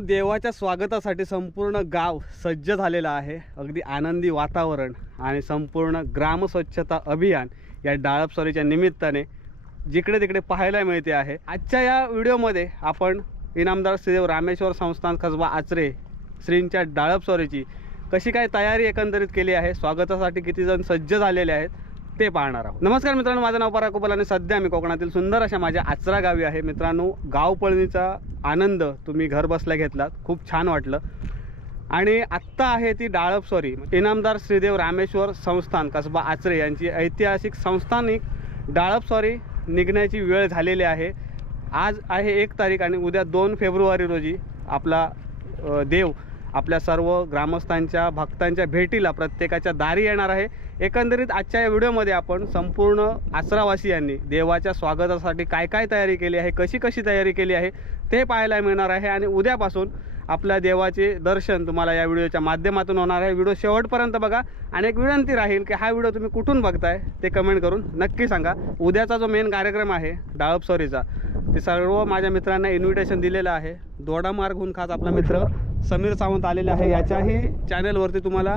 देवाच्या स्वागतासाठी संपूर्ण गाव सज्ज झालेलं आहे. अगदी आनंदी वातावरण आणि संपूर्ण ग्राम स्वच्छता अभियान या डाळपसरीच्या निमित्ताने जिकडे तिकडे पाहायला मिळते आहे. आजच्या या व्हिडिओमध्ये आपण इनामदार श्रीदेव रामेश्वर संस्थान कसबा आचरे श्रींच्या डाळपसरीची कशी काय तयारी एकंदरीत केली आहे? स्वागतासाठी किती जण सज्ज झालेले आहेत? ते पाहणार आहोत. नमस्कार मित्रांनो माझं नाव पराग आणि सध्या मी कोकणातील सुंदर अशा माझ्या आचरा गावी आहे. मित्रांनो गावपळणीचा आनंद तुम्ही घर बसल्या घेतलात. खूप छान वाटलं. आणि आत्ता आहे ती डाळपसोरी इनामदार श्रीदेव रामेश्वर संस्थान कसबा आचरे यांची ऐतिहासिक संस्थानिक डाळपसोरी निघण्याची वेळ झालेली आहे. आज आहे एक तारीख आणि उद्या दोन फेब्रुवारी रोजी आपला देव आपल्या सर्व ग्रामस्थांच्या भक्तांच्या भेटीला प्रत्येकाच्या दारी येणार आहे. एकंदरीत आजच्या या व्हिडिओमध्ये आपण संपूर्ण आसरावासियांनी देवाच्या स्वागतासाठी काय काय तयारी केली आहे कशी कशी तयारी केली आहे ते पाहायला मिळणार आहे आणि उद्यापासून आपल्या देवाचे दर्शन तुम्हाला या व्हिडिओच्या माध्यमातून होणार आहे. व्हिडिओ शेवटपर्यंत बघा आणि एक विनंती राहील की हा व्हिडिओ तुम्ही कुठून बघताय ते कमेंट करून नक्की सांगा. उद्याचा जो मेन कार्यक्रम आहे डाळपसोरीचा ते सर्व माझ्या मित्रांना इन्व्हिटेशन दिलेलं आहे. दोडा मार्गहून खास आपला मित्र समीर सावंत आलेला आहे याच्याही चॅनलवरती तुम्हाला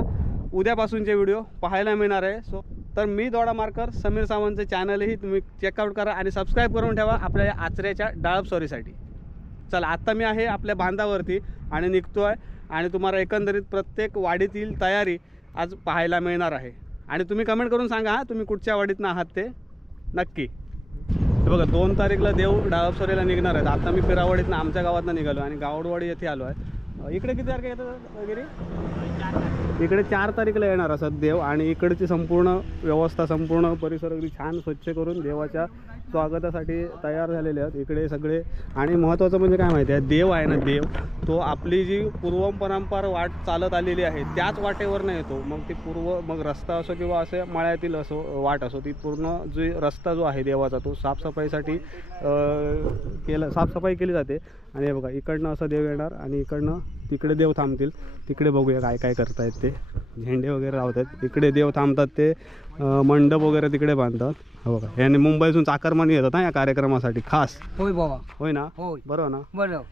उद्यापासूनचे व्हिडिओ पाहायला मिळणार आहे. सो तर मी दोडा मार्कर समीर सावंतचं चॅनलही तुम्ही चेकआउट करा आणि सबस्क्राईब करून ठेवा आपल्या या आचऱ्याच्या डाळपसोरीसाठी चला आत्ता मी आहे आपल्या बांधावरती आणि निघतो आहे आणि तुम्हाला एकंदरीत प्रत्येक वाडीतील तयारी आज पाहायला मिळणार आहे. आणि तुम्ही कमेंट करून सांगा हा तुम्ही कुठच्या वाडीतनं आहात ते? नक्की. हे बघा दोन तारीखला देव डाळपसरीला निघणार आहेत. आता मी पिरावडीतनं आमच्या गावातनं निघालो आणि गावडवाडी येथे आलो आहे इकडे किती तारखे येतात वगैरे? इकडे चार तारीखला येणार असत देव आणि इकडची संपूर्ण व्यवस्था संपूर्ण परिसर अगदी छान स्वच्छ करून देवाच्या स्वागतासाठी तयार झालेले आहेत इकडे सगळे. आणि महत्त्वाचं म्हणजे काय माहिती आहे? देव आहे ना देव. तो आपली जी पूर्व परंपरा वाट चालत आलेली आहे त्याच वाटेवरनं येतो. मग ती पूर्व मग रस्ता असो किंवा असे मळ्यातील असो वाट असो ती पूर्ण जी रस्ता जो आहे देवाचा तो साफसफाईसाठी केलं साफसफाई केली जाते. आणि हे बघा इकडनं असं देव येणार आणि इकडनं तिकडे देव थांबतील. तिकडे बघूया काय काय करतायत ते. झेंडे वगैरे लावतात इकडे देव थांबतात ते. मंडप वगैरे तिकडे बांधतात. हो बघा. याने मुंबईतून चाकरमानी येतात ना या कार्यक्रमासाठी. खास. होय बाबा. होय ना? होय. बरोबर ना? बरं.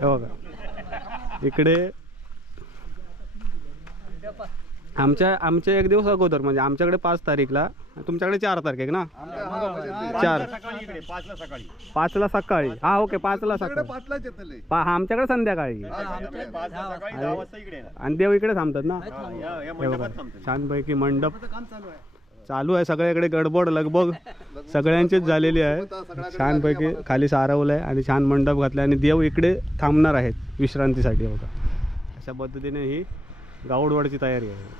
हे बघा. इकडे आमच्या आमच्या एक दिवस अगोदर म्हणजे आमच्याकडे पाच तारीखला तुमच्याकडे चार तारखेक ना? चार. पाचला सकाळी. हा ओके पाचला सकाळी. पा हा, आमच्याकडे संध्याकाळी. आणि देव इकडे थांबतात ना? छानपैकी मंडप चालू आहे. सगळ्याकडे गडबड लगबग सगळ्यांचीच झालेली आहे. छानपैकी खाली सारवलं आहे आणि छान मंडप घातला आणि देव इकडे थांबणार आहेत विश्रांतीसाठी बघा. अशा पद्धतीने ही गावडवाडची तयारी आहे.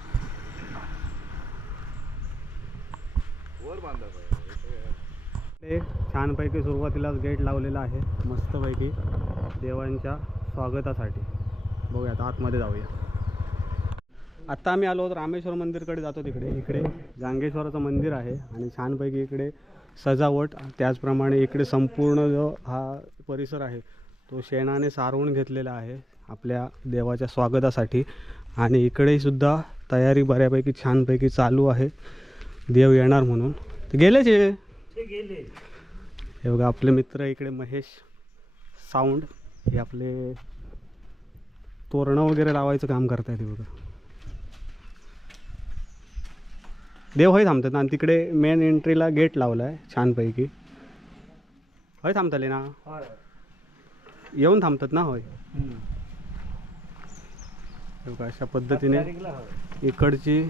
इकडे छानपैकी सुरुवातीलाच गेट लावलेला आहे. मस्तपैकी देवांच्या स्वागतासाठी. बघूया आता आतमध्ये जाऊया. आत्ता आम्ही आलो रामेश्वर मंदिरकडे जातो तिकडे. इकडे जांगेश्वराचं मंदिर आहे आणि छानपैकी इकडे सजावट. त्याचप्रमाणे इकडे संपूर्ण जो हा परिसर आहे तो शेणाने सारवून घेतलेला आहे आपल्या देवाच्या स्वागतासाठी. आणि इकडे सुद्धा तयारी बऱ्यापैकी छानपैकी चालू आहे. देव येणार म्हणून. ते गेलेच हे? हे बघा आपले मित्र इकडे महेश साऊंड हे आपले तोरणं वगैरे लावायचं काम करतायत हे बघा. देव होय थांबतात ना आणि तिकडे मेन एंट्रीला गेट लावला आहे छानपैकी. होय थांबताले ना येऊन थांबतात ना होय? बघा, अशा पद्धतीने इकडची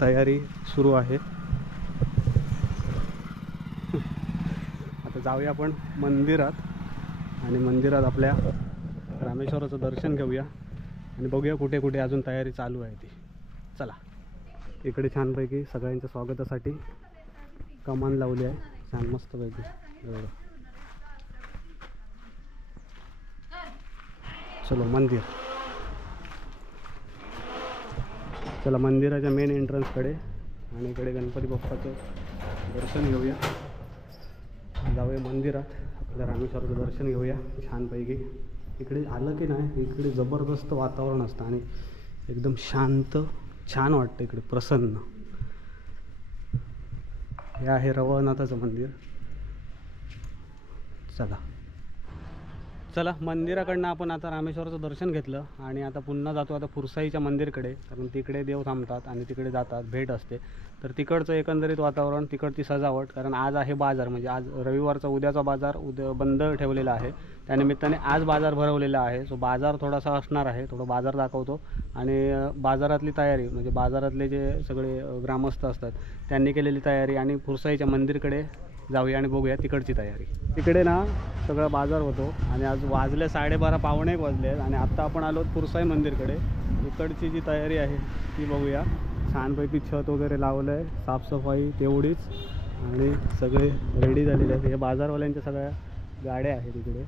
तयारी सुरू आहे. आता जाऊया आपण मंदिरात आणि मंदिरात आपल्या रामेश्वराचं दर्शन घेऊया आणि बघूया कुठे कुठे अजून तयारी चालू आहे ती. चला इकडे छानपैकी सगळ्यांच्या स्वागतासाठी कमान लावली आहे. छान मस्तपैकी. एवढं. चलो मंदिर. चला मंदिराच्या मेन एंट्रन्सकडे आणि इकडे गणपती बाप्पाचं दर्शन घेऊया. जाऊया मंदिरात. आपल्या रामेश्वराचं दर्शन घेऊया छानपैकी. इकडे आलं की नाही इकडे जबरदस्त वातावरण असतं आणि एकदम शांत छान वाटतं इकडे प्रसन्न. हे आहे रवळनाथाचं मंदिर. चला. चला मंदिराकडनं आपण आता रामेश्वराचं दर्शन घेतलं आणि आता पुन्हा जातो आता फुरसाईच्या मंदिरकडे कारण तिकडे देव थांबतात आणि तिकडे जातात भेट असते. तर तिकडचं एकंदरीत वातावरण तिकडची सजावट कारण आज आहे बाजार म्हणजे आज रविवारचा उद्याचा बाजार उद्या बंद ठेवलेला आहे. त्यानिमित्ताने आज बाजार भरवलेला आहे. सो बाजार थोडासा असणार आहे थोडं बाजार दाखवतो. आणि बाजारातली तयारी म्हणजे बाजारातले जे सगळे ग्रामस्थ असतात त्यांनी केलेली तयारी आणि फुरसाईच्या मंदिरकडे जाऊया आणि बघूया तिकडची तयारी. तिकडे ना सगळा बाजार होतो आणि आज वाजले साडेबारा पावणे एक वाजले आहेत. आणि आत्ता आपण आलो पुरसाई मंदिरकडे. इकडची जी तयारी आहे ती बघूया. छानपैकी छत वगैरे लावलं आहे साफसफाई तेवढीच. आणि सगळे रेडी झालेले आहेत. हे बाजारवाल्यांच्या सगळ्या गाड्या आहेत इकडे.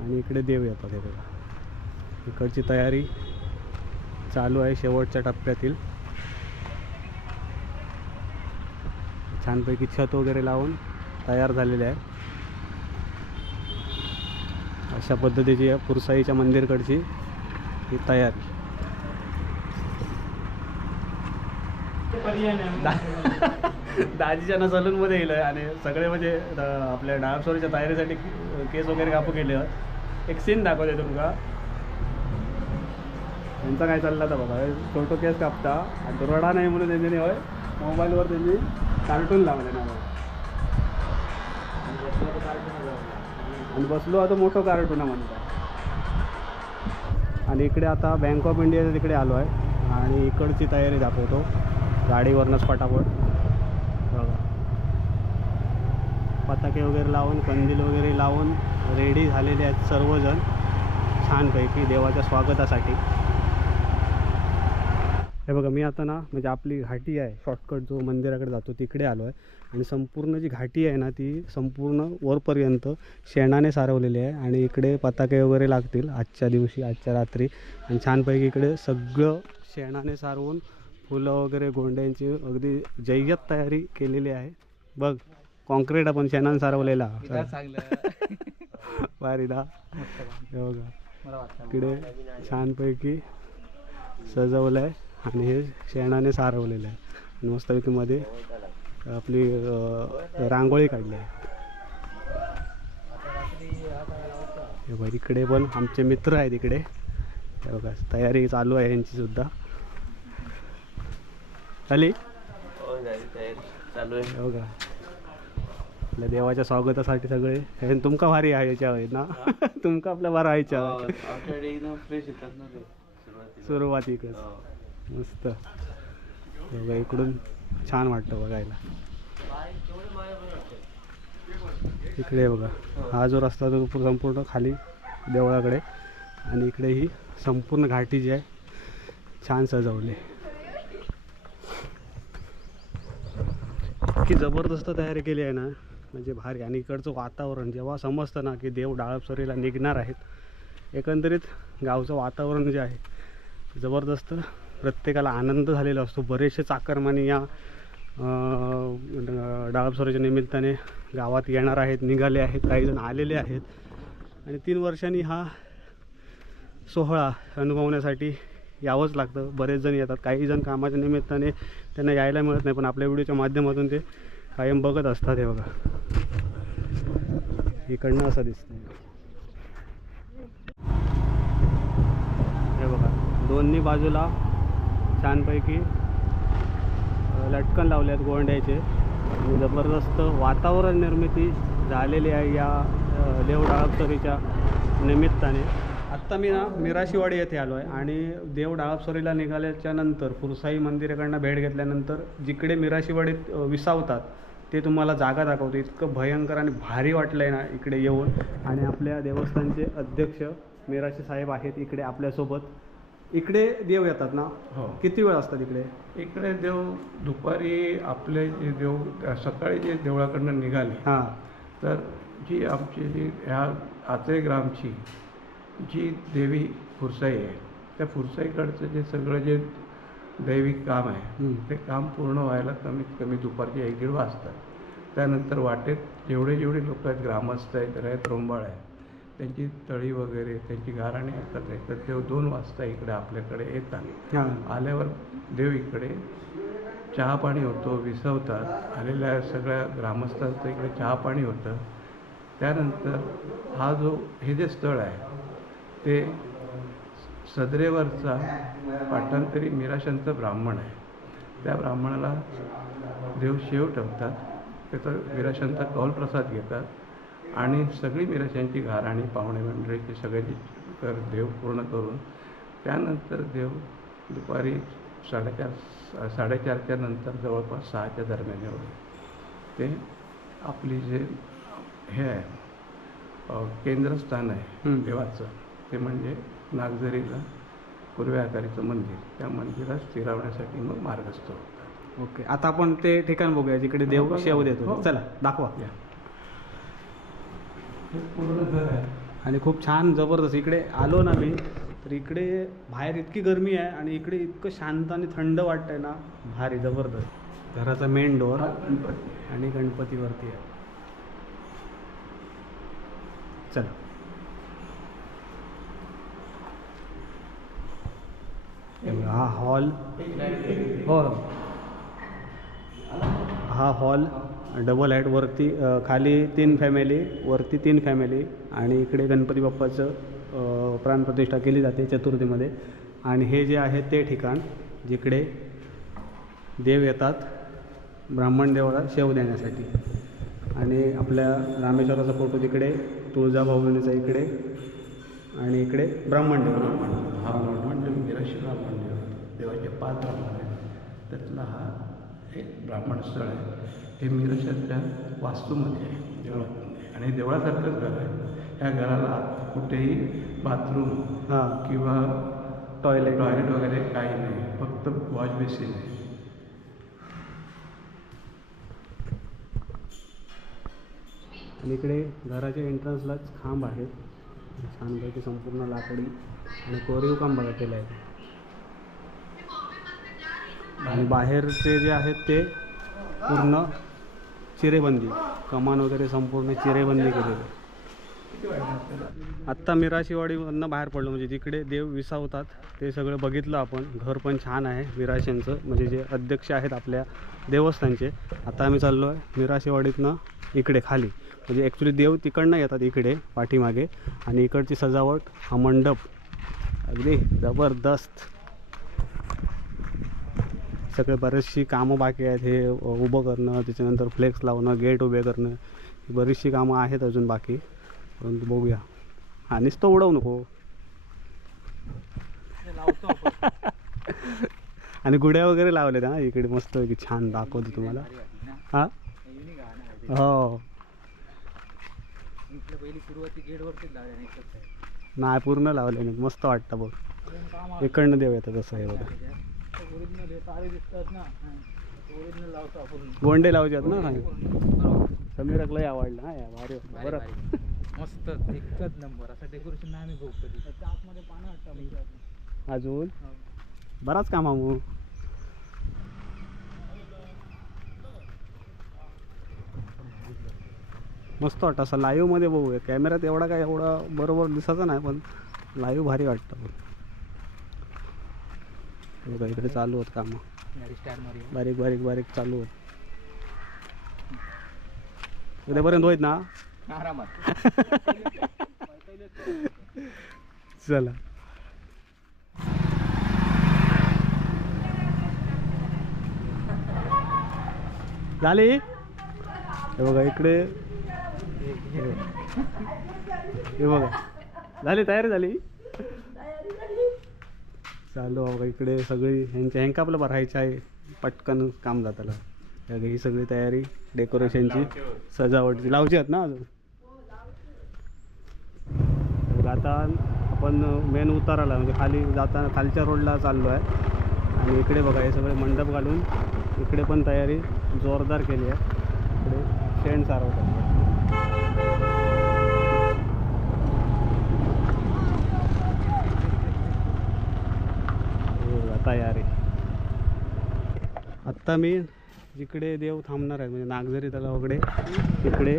आणि इकडे देव येतात हे बघा. इकडची तयारी चालू आहे शेवटच्या टप्प्यातील. छानपैकी छत वगैरे लावून तयार झालेले आहे. अशा पद्धतीची आहे पुरसाईच्या मंदिरकडची ही तयारी. दाजीच्या ना सलूनमध्ये येईल आणि सगळे म्हणजे आपल्या डायरेक्टोरीच्या तयारीसाठी केस वगैरे कापू केले एक सीन दाखवते तुमका. त्यांचा काय चालला तर बघा. फोटो केस कापता. आणि रडा नाही म्हणून त्यांनी होय मोबाईलवर त्यांनी कार्टून लावले ना आणि बसलो आता मोठं कार्टून म्हणतात आणि इकडे आता बँक ऑफ इंडियाच्या तिकडे आलो आहे. आणि इकडची तयारी दाखवतो. गाडीवरनंच पटापट. बघा. पताके वगैरे लावून कंदील वगैरे लावून रेडी झालेले आहेत सर्वजण. छानपैकी देवाच्या स्वागतासाठी. हे बघा मी आता ना म्हणजे आपली घाटी आहे शॉर्टकट जो मंदिराकडे जातो तिकडे आलो आहे आणि संपूर्ण जी घाटी आहे ना ती संपूर्ण वरपर्यंत शेणाने सारवलेली आहे. आणि इकडे पताके वगैरे लागतील आजच्या दिवशी आजच्या रात्री. आणि छानपैकी इकडे सगळं शेणाने सारवून फुलं वगैरे गोंड्यांची अगदी जय्यत तयारी केलेली आहे. बघ कॉन्क्रीट आपण शेणाने सारवलेला. वारीदा हे बघा इकडे छानपैकी सजवलं आहे आणि हे शेणाने सारवलेलं आहे. आणि मस्तपैकी मध्ये आपली रांगोळी काढली आहे. हे बघ इकडे पण आमचे मित्र आहेत इकडे. हे बघा तयारी चालू आहे यांची सुद्धा. झाली चालू आहे हे बघा आपल्या देवाच्या स्वागतासाठी सगळे. हे तुमका भारी आहे याच्या आहेत ना? तुमका आपल्या बरं ते सुरुवातीला. सुरुवातीकच. हो. मस्त. बघा इकडून छान वाटतं बघायला. इकडे बघा हा जो रस्ता तो संपूर्ण खाली देवळाकडे आणि इकडे ही संपूर्ण घाटी जी आहे छान सजवली. इतकी जबरदस्त तयारी केली आहे ना म्हणजे भारी. आणि इकडचं वातावरण जेव्हा समजतं ना की देव डाळपसरीला निघणार आहेत एकंदरीत गावचं वातावरण जे आहे जबरदस्त प्रत्येकाला आनंद झालेला असतो. बरेचसे चाकरमानी या डाळबसोराच्या निमित्ताने गावात येणार आहेत निघाले आहेत काहीजण आलेले आहेत. आणि तीन वर्षांनी हा सोहळा अनुभवण्यासाठी यावंच लागतं. बरेच जण येतात. काही जण कामाच्या निमित्ताने त्यांना यायला मिळत नाही पण आपल्या व्हिडिओच्या माध्यमातून ते कायम बघत असतात हे बघा. इकडनं असं दिसतं हे बघा दोन्ही बाजूला छानपैकी लटकन लावले आहेत गोंड्याचे जबरदस्त वातावरण निर्मिती झालेली आहे या देवडाळपसरीच्या निमित्ताने. आत्ता मी ना मिराशीवाडी येथे आलो आहे आणि देव डाळपसरीला निघाल्याच्या नंतर फुरसाई मंदिराकडनं भेट घेतल्यानंतर जिकडे मिराशीवाडीत विसावतात ते तुम्हाला जागा दाखवतो. इतकं भयंकर आणि भारी वाटलं आहे ना इकडे येऊन. आणि आपल्या देवस्थानचे अध्यक्ष मिराशी साहेब आहेत इकडे आपल्यासोबत. इकडे देव येतात ना? हो. किती वेळ असतात इकडे? इकडे देव दुपारी आपले जे देव सकाळी जे देवळाकडनं निघाले हां. तर जी आमची जी ह्या आचरे ग्रामची जी देवी फुरसाई आहे त्या फुरसाईकडचं जे सगळं जे दैविक काम आहे. ते काम पूर्ण व्हायला कमीत कमी दुपारचे एक दीड वाजतात. त्यानंतर वाटेत जेवढे जेवढे लोक आहेत ग्रामस्थ आहेत रयत रोंबाळ आहे त्यांची तळी वगैरे त्यांची गाराणी येतात आहे तर ते दोन वाजता इकडे आपल्याकडे येतात. हां. आल्यावर देव इकडे चहा पाणी होतो विसवतात. आलेल्या सगळ्या ग्रामस्थांचं इकडे चहा पाणी होतं. त्यानंतर हा जो हे जे स्थळ आहे ते सदरेवरचा पाठांतरी मिराशंत ब्राह्मण आहे. त्या ब्राह्मणाला देव शेव ठेवतात. त्याचा मिराशांचा कौल प्रसाद घेतात. आणि सगळी मिराशांची घाराणी पाहुणे मंडळीची सगळ्याची तर देव पूर्ण करून त्यानंतर देव दुपारी साडेचार साडेचारच्या नंतर जवळपास सहाच्या दरम्यान एवढे. ते आपली जे हे आहे केंद्रस्थान आहे. देवाचं ते म्हणजे नागझरीला पूर्वे आकारीचं मंदिर. त्या मंदिरात स्थिरावण्यासाठी मग मार्गस्थ होतात. ओके. आता आपण ते ठिकाण बघूया जिकडे देव शेव देतो हो. चला दाखवा. या. आणि खूप छान जबरदस्त. इकडे आलो ना मी तर इकडे बाहेर इतकी गरमी आहे आणि इकडे इतकं शांत आणि थंड वाटतंय ना भारी जबरदस्त. घराचा मेन डोअर गणपती. आणि गणपतीवरती आहे. चला. हे हा हॉल. हो. हा हॉल. डबल हॅट वरती खाली तीन फॅमिली वरती तीन फॅमिली आणि इकडे गणपती बाप्पाचं प्राणप्रतिष्ठा केली जाते चतुर्थीमध्ये. आणि हे जे आहे ते ठिकाण जिकडे देव येतात ब्राह्मण देवाला शेव देण्यासाठी. आणि आपल्या रामेश्वराचा फोटो तिकडे तुळजाभवानीचा इकडे आणि इकडे ब्राह्मण देव. हा ब्राह्मण देव मिराशी ब्राह्मण देव देवाचे पाच ब्राह्मण आहेत त्यातला हा एक ब्राह्मण स्थळ आहे. हे मिरशाच्या वास्तूमध्ये आहे. देवळात आणि देवळासारखंच घर आहे. ह्या घराला कुठेही बाथरूम हां. किंवा टॉयलेट टॉयलेट वगैरे काही नाही. फक्त वॉश बेसिन आहे. आणि इकडे घराच्या एंट्रन्सलाच खांब आहेत. छानपैकी संपूर्ण लाकडी आणि कोरीव काम बघा केलं आहे आणि बाहेरचे जे आहेत ते पूर्ण चिरेबंदी. कमान वगैरे संपूर्ण चिरेबंदी केलेली. आत्ता मिराशीवाडीमधनं बाहेर पडलो म्हणजे जिकडे देव विसावतात ते सगळं बघितलं आपण. घर पण छान आहे मिराशींचं म्हणजे जे अध्यक्ष आहेत आपल्या देवस्थानचे आता आम्ही चाललो आहे मिराशीवाडीतनं इकडे खाली. म्हणजे ॲक्च्युली देव तिकडनं येतात इकडे पाठीमागे. आणि इकडची सजावट हा मंडप. अगदी जबरदस्त. सगळे बरेचशी कामं बाकी आहेत. हे उभं करणं त्याच्यानंतर फ्लेक्स लावणं गेट उभे करणं ही बरीचशी कामं आहेत अजून बाकी. परंतु बघूया. हा नुसतं उडवू नको. आणि गुड्या वगैरे लावल्यात हा इकडे मस्त की छान दाखवतो तुम्हाला. हा? हो. नाही पूर्ण लावले मस्त वाटतं बघ. इकडनं देव येतं तसं हे बघा. ओरिजिनल हे तारे दिसतात ना. ओरिजिनल लावतो आपण. गोंडे लावतात ना. समीरक लय आवडलं हा या भारी. बरं. मस्त एकच नंबर असं डेकोरेशन नाही आम्ही बघू कधी. आतमध्ये पाणी वाटतं अजून? बराच काम आहे मग. मस्त वाटतं. असं लाईव्हमध्ये बघूया. कॅमेऱ्यात एवढा काय एवढा बरोबर दिसायचं नाही पण लाईव्ह भारी वाटतं. हे बघा इकडे चालू आहेत कामं. बारीक बारीक बारीक चालू आहेत उद्यापर्यंत होईत ना? चला. झाली? हे बघा इकडे. हे बघा. झाली तयारी झाली? चालू आहे बघा इकडे सगळी ह्यांच्या ह्यांका आपलं भरायचं आहे. पटकन काम जाताला. हे ही सगळी तयारी डेकोरेशनची सजावटची लावची आहेत ना अजून? जाता आता आपण मेन उताराला म्हणजे खाली जाताना खालच्या रोडला चाललो आहे. आणि इकडे बघा हे सगळे मंडप घालून इकडे पण तयारी जोरदार केली आहे. इकडे शेण सारवतात. तयार. आहे तयारी आत्ता मी जिकडे देव थांबणार आहे म्हणजे नागझरी तलावाकडे तिकडे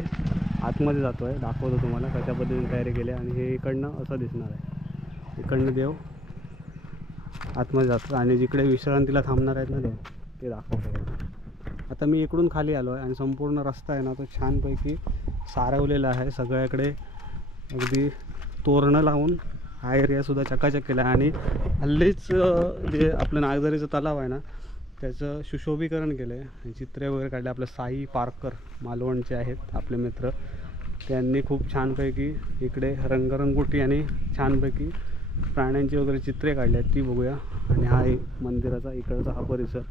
आतमध्ये जातो आहे दाखवतो तुम्हाला कशा पद्धतीने तयारी केली आणि हे इकडनं असं दिसणार आहे. इकडनं देव आतमध्ये जातो आणि जिकडे विश्रांतीला थांबणार आहेत ना देव ते दाखवतो. आता मी इकडून खाली आलो आहे आणि संपूर्ण रस्ता आहे ना तो छानपैकी सारवलेला आहे. सगळ्याकडे अगदी तोरणं लावून हा एरियासुद्धा चकाचक केला आहे आणि हल्लीच जे आपलं नागझरीचं तलाव आहे ना त्याचं सुशोभीकरण केलं आहे चित्रे वगैरे काढले. आपले साई पारकर मालवणचे आहेत आपले मित्र. त्यांनी खूप छानपैकी इकडे रंगरंगोटी आणि छानपैकी प्राण्यांची वगैरे चित्रे काढली आहेत. ती बघूया. आणि हा एक मंदिराचा इकडचा हा परिसर.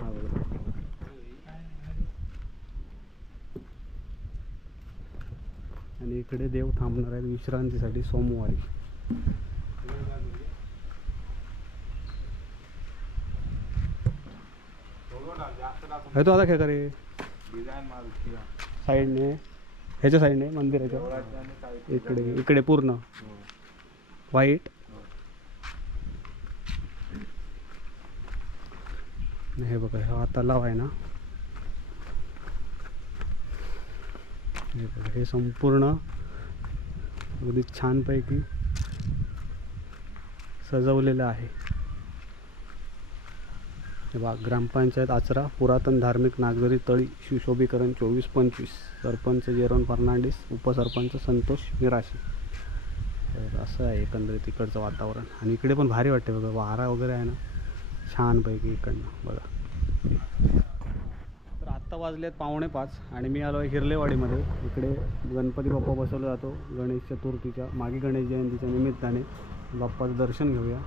हा बघा. आणि इकडे देव थांबणार आहेत विश्रांतीसाठी सोमवारी. है तो आता काय करे साईडने. ह्याच्या साईडने मंदिराच्या. इकडे इकडे पूर्ण. व्हाईट हे बघा हा तलाव आहे ना. हे बघा हे संपूर्ण. अगदी छानपैकी. सजवलेलं आहे. बा ग्रामपंचायत आचरा पुरातन धार्मिक नागरी तळी सुशोभीकरण चोवीस पंचवीस सरपंच जेरोन फर्नांडिस उपसरपंच संतोष मिराशी तर असं आहे एकंदरीत इकडचं वातावरण. आणि इकडे पण भारी वाटते बघा वारा वगैरे आहे ना छानपैकी इकडनं बघा. तर आत्ता वाजले आहेत पावणे पाच आणि मी आलो आहे हिरलेवाडीमध्ये. इकडे गणपती बाप्पा बसवला जातो गणेश चतुर्थीच्या मागे गणेश जयंतीच्या निमित्ताने. बाप्पाचं दर्शन घेऊया.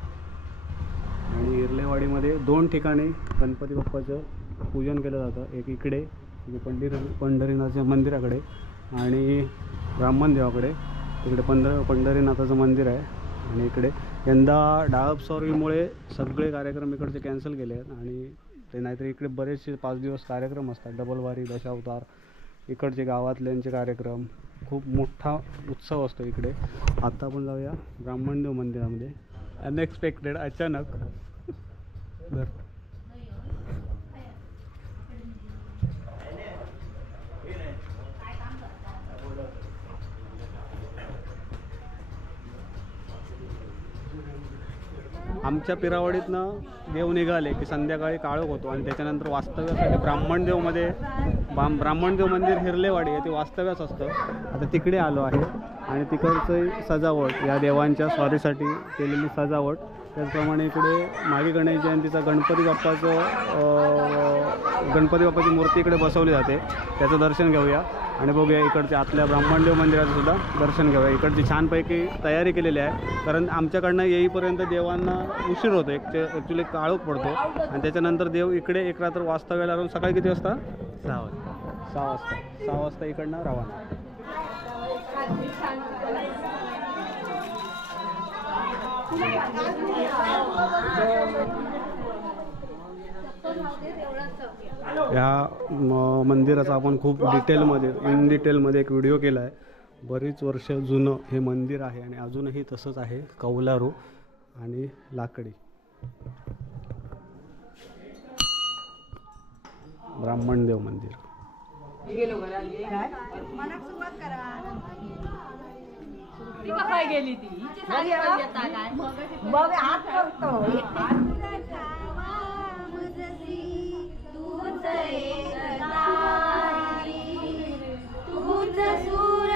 आणि हिरलेवाडीमध्ये दोन ठिकाणी गणपती बाप्पाचं पूजन केलं जातं. एक इकडे म्हणजे पंढरी पंढरीनाथच्या मंदिराकडे आणि ब्राह्मण देवाकडे तिकडे पंढर पंढरीनाथाचं मंदिर आहे. आणि इकडे यंदा डाळप सगळे कार्यक्रम इकडचे कॅन्सल केले आहेत. आणि ते नाहीतर इकडे बरेचसे पाच दिवस कार्यक्रम असतात. डबलवारी दशावतार इकडचे गावातल्यांचे कार्यक्रम खूप मोठा उत्सव असतो इकडे. आता आपण जाऊया ब्राह्मणदेव मंदिरामध्ये. अनएक्सपेक्टेड अचानक. बर. आमच्या पिरावडीतनं देव निघाले की संध्याकाळी काळोख होतो आणि त्याच्यानंतर वास्तव्यासाठी ब्राह्मणदेवमध्ये बाम ब्राह्मणदेव मंदिर हिरलेवाडी आहे ते वास्तव्यास असतं. आता तिकडे आलो आहे आणि तिकडचं सजावट या देवांच्या स्वारीसाठी केलेली सजावट त्याचप्रमाणे इकडे मागे गणेश जयंतीचा गणपती बाप्पाचं गणपती बाप्पाची मूर्ती इकडे बसवली जाते. त्याचं दर्शन घेऊया. आणि बघूया इकडच्या आतल्या ब्राह्मणदेव मंदिराचं सुद्धा दर्शन घेऊया. इकडची छानपैकी तयारी केलेली आहे. कारण आमच्याकडनं येईपर्यंत देवांना उशीर होतो. एक ॲक्च्युली काळोख पडतो. आणि त्याच्यानंतर देव इकडे एक रात्र वास्तव्याला राहून सकाळी किती वाजता? सहा वाजता. सहा वाजता. सहा वाजता इकडनं रवाना. या म- मंदिराचा आपण खूप डिटेलमध्ये इन डिटेलमध्ये एक व्हिडिओ केला आहे बरीच वर्ष जुनं हे मंदिर आहे आणि अजूनही तसंच आहे कौलारू आणि लाकडी. ब्राह्मणदेव मंदिर. ती काय गेली ती? हिची साडी पाहिजे आता काय? मग हात करतो. सगुण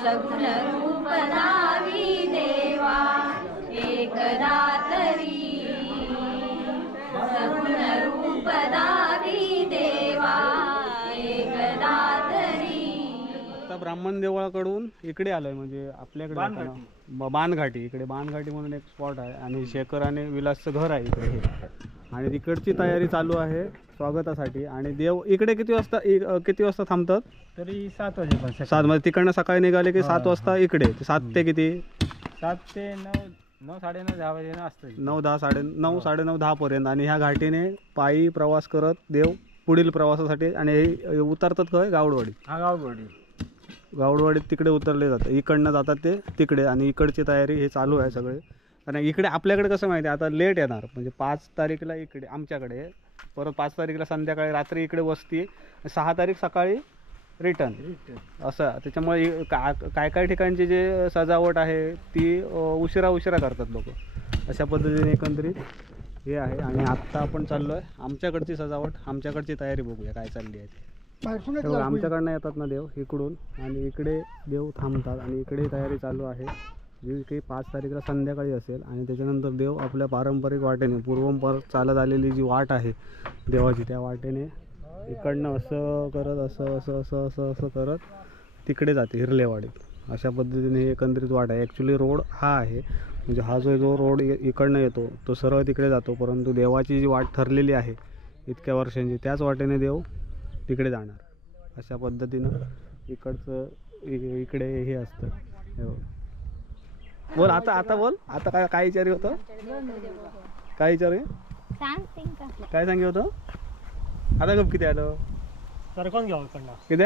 स्वप्नरूप नावी देवा एकदा तरी. देवा एकदा ब्राह्मण देवळाकडून इकडे आलोय म्हणजे आपल्याकडे बाणघाटी. बाणघाटी. इकडे बाणघाटी म्हणून एक स्पॉट आहे आणि शेखर आणि विलासचं घर आहे इकडे. आणि तिकडची तयारी चालू आहे स्वागतासाठी. आणि देव इकडे किती वाजता इ- अ, किती वाजता थांबतात? तरी सात वाजेपर्यंत सात म्हणजे तिकडनं सकाळी निघाले की सात वाजता इकडे? सात ते किती? सात ते नऊ नऊ साडेनऊ दहा वाजे असतं नऊ दहा साडे नऊ साडेनऊ दहापर्यंत आणि ह्या घाटीने पायी प्रवास करत देव पुढील प्रवासासाठी आणि हे उतरतात काय गावडवाडी? हा गावगोडी गावडवाडीत तिकडे उतरले जातात. इकडनं जातात ते तिकडे. आणि इकडची तयारी हे चालू आहे सगळे. आणि इकडे आपल्याकडे कसं माहिती आहे? आता लेट येणार. म्हणजे पाच तारीखला इकडे आमच्याकडे. परत पाच तारीखला संध्याकाळी रात्री इकडे वस्ती. सहा तारीख सकाळी रिटर्न असं. त्याच्यामुळे का काय काय ठिकाणची जे सजावट आहे ती उशिरा उशिरा करतात लोक. अशा पद्धतीने एकंदरीत हे आहे. आणि आत्ता आपण चाललो आहे आमच्याकडची सजावट आमच्याकडची तयारी बघूया काय चालली आहे ती. आमच्याकडनं येतात ना देव इकडून. आणि इकडे देव थांबतात. आणि इकडे तयारी चालू आहे. जी काही पाच तारीखला संध्याकाळी असेल आणि त्याच्यानंतर देव आपल्या पारंपरिक वाटेने पूर्वंपर चालत आलेली जी वाट आहे देवाची त्या वाटेने इकडनं असं करत असं असं असं असं असं करत तिकडे जाते हिरलेवाडीत. अशा पद्धतीने ही एकंदरीत वाट आहे. ॲक्च्युली रोड हा आहे. म्हणजे हा जो जो रोड इकडनं येतो तो सरळ तिकडे जातो परंतु देवाची जी वाट ठरलेली आहे इतक्या वर्षांची त्याच वाटेने देव तिकडे जाणार. अशा पद्धतीनं इकडचं इ- इकडे हे असतं. बोल आता आता बोल. आता काय काय विचारी होतं? काय विचार काय सांगे होतं? आता गप किती आलं? सरकून घ्यावं इकडनं. किती?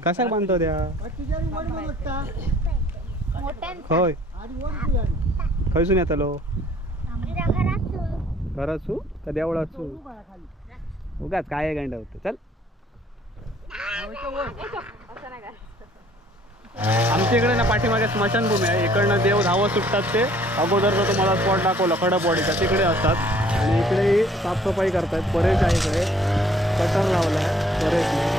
कसा बांधतो त्या? होय. खयसून येतलो? घरात सू का देवळात सू उगाच काय गांडा होतं? चल. आमच्या इकडे ना पाठीमागे स्मशानभूमी आहे. इकडनं देव धावत सुटतात ते. अगोदरचं तुम्हाला स्पॉट दाखवलं खडपवाडीचा तिकडे असतात. आणि इकडेही साफसफाई करतायत. परेश आहे इकडे. कटर लावला आहे बरेच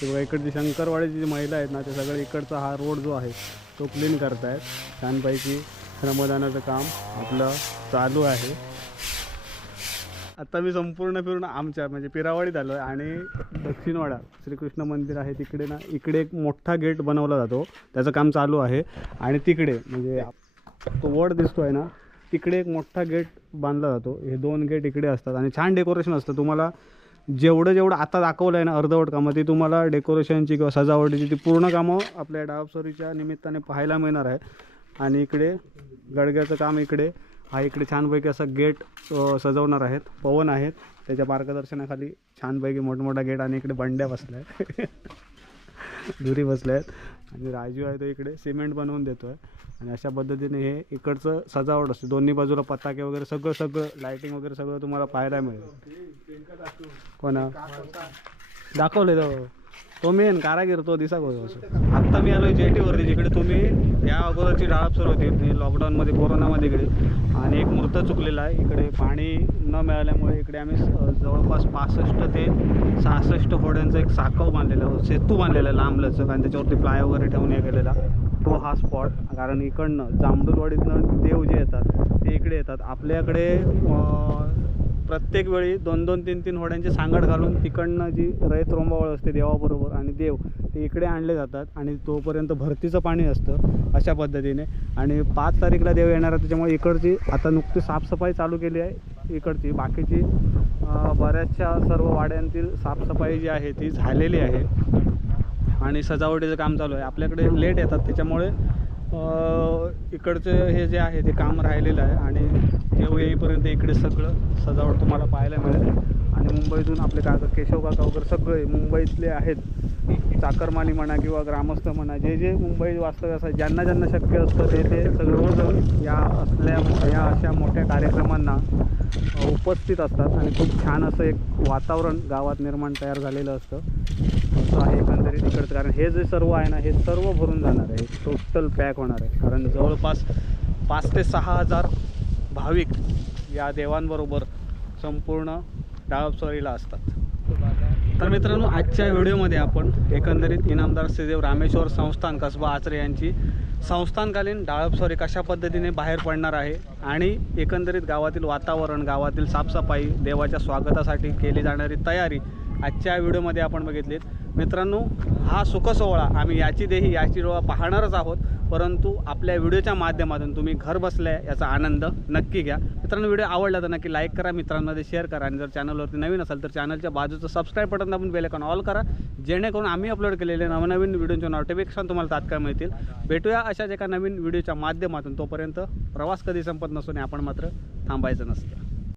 किंवा इकडची शंकरवाडीची जी महिला आहेत ना ते सगळे इकडचा हा रोड जो आहे तो क्लीन करतायत. छानपैकी श्रमदानाचं काम आपलं चालू आहे. आता मी संपूर्ण फिरून आमच्या म्हणजे पिरावाडीत आलो आहे आणि दक्षिणवाडा श्रीकृष्ण मंदिर आहे तिकडे ना इकडे एक मोठा गेट बनवला जातो. त्याचं काम चालू आहे. आणि तिकडे म्हणजे तो वड दिसतो आहे ना तिकडे एक मोठा गेट बांधला जातो. हे दोन गेट इकडे असतात आणि छान डेकोरेशन असतं. तुम्हाला जेवढं जेवढं आता दाखवलं आहे ना अर्धवट कामं ती तुम्हाला डेकोरेशनची किंवा सजावटीची ती पूर्ण कामं आपल्या डावसरीच्या निमित्ताने पाहायला मिळणार आहे. आणि इकडे गडग्याचं काम इकडे. हा इकडे छानपैकी असा गेट सजवणार आहेत. पवन आहेत. त्याच्या मार्गदर्शनाखाली छानपैकी मोठमोठा गेट आणि इकडे बंड्या बसल्या आहेत. दुरी बसल्या आहेत. आणि राजू आहे तो इकडे सिमेंट बनवून देतो आहे आणि अशा पद्धतीने हे इकडचं सजावट असते. दोन्ही बाजूला पताके वगैरे सगळं सगळं लायटिंग वगैरे सगळं तुम्हाला पाहायला मिळेल. कोणा? दाखवले तो. तो मेन कारागीर तो दिसा गो असं. आत्ता मी आलो जेटीवरती जिकडे तुम्ही या अगोदरची डाळप सुरू होती. ती लॉकडाऊनमध्ये कोरोनामध्ये इकडे आणि एक मूर्त चुकलेला आहे. इकडे पाणी न मिळाल्यामुळे इकडे आम्ही जवळपास पासष्ट ते सहासष्ट होड्यांचा एक साखव बांधलेला सेतू बांधलेला आहे लांब आणि त्याच्यावरती प्लाय वगैरे ठेवून हे केलेला तो हा स्पॉट कारण इकडनं जांभूलवाडीतनं देव जे येतात ते इकडे येतात. आपल्याकडे प्रत्येक वेळी दोन दोन तीन तीन होड्यांची सांगड घालून तिकडनं जी रयत रोंबावळ असते देवाबरोबर आणि देव ते इकडे आणले जातात आणि तोपर्यंत भरतीचं पाणी असतं अशा पद्धतीने. आणि पाच तारीखला देव येणार आहे त्याच्यामुळे इकडची आता नुकती साफसफाई चालू केली आहे इकडची. बाकीची बऱ्याचशा सर्व वाड्यांतील साफसफाई जी आहे ती झालेली आहे. आणि सजावटीचं काम चालू आहे. आपल्याकडे लेट येतात त्याच्यामुळे इकडचे इकडचं हे जे आहे ते काम राहिलेलं आहे आणि देव येईपर्यंत इकडे सगळं सजावट तुम्हाला पाहायला मिळेल. आणि मुंबईतून आपले काका केशव काका वगैरे सगळे मुंबईतले आहेत. चाकरमानी म्हणा किंवा ग्रामस्थ म्हणा जे जे मुंबई वास्तव्य असतात ज्यांना ज्यांना शक्य असतं ते ते सर्वजण या असल्या या अशा मोठ्या कार्यक्रमांना उपस्थित असतात. आणि खूप छान असं एक वातावरण गावात निर्माण तयार झालेलं असतं. असं आहे एकंदरीत इकडचं. कारण हे जे सर्व आहे ना हे सर्व भरून जाणार आहे. टोटल पॅक होणार आहे. कारण जवळपास पाच ते सहा हजार भाविक या देवांबरोबर संपूर्ण डाळपसवारीला असतात. तर मित्रांनो आजच्या व्हिडिओमध्ये आपण एकंदरीत इनामदार श्रीदेव रामेश्वर संस्थान कसबा आचरे यांची संस्थानकालीन डाळपसोरी कशा पद्धतीने बाहेर पडणार आहे आणि एकंदरीत गावातील वातावरण गावातील साफसफाई देवाच्या स्वागतासाठी केली जाणारी तयारी आजच्या व्हिडिओमध्ये आपण बघितलीत. मित्रांनो हा सुखसोहळा आम्ही याची देही याची डोळा पाहणारच आहोत. परंतु आपल्या व्हिडिओच्या माध्यमातून तुम्ही घर बसल्या याचा आनंद नक्की घ्या. मित्रांनो व्हिडिओ आवडला तर नक्की लाईक करा मित्रांमध्ये शेअर करा आणि जर चॅनलवरती नवीन असाल तर चॅनलच्या बाजूचं सबस्क्राईब बटन दाबून बेलेकॉन ऑल करा. जेणेकरून आम्ही अपलोड केलेले नवनवीन व्हिडिओचे नोटिफिकेशन तुम्हाला तात्काळ मिळतील. भेटूया अशाच एका नवीन व्हिडिओच्या माध्यमातून. तोपर्यंत प्रवास कधी संपत नसून आपण मात्र थांबायचं नसतं.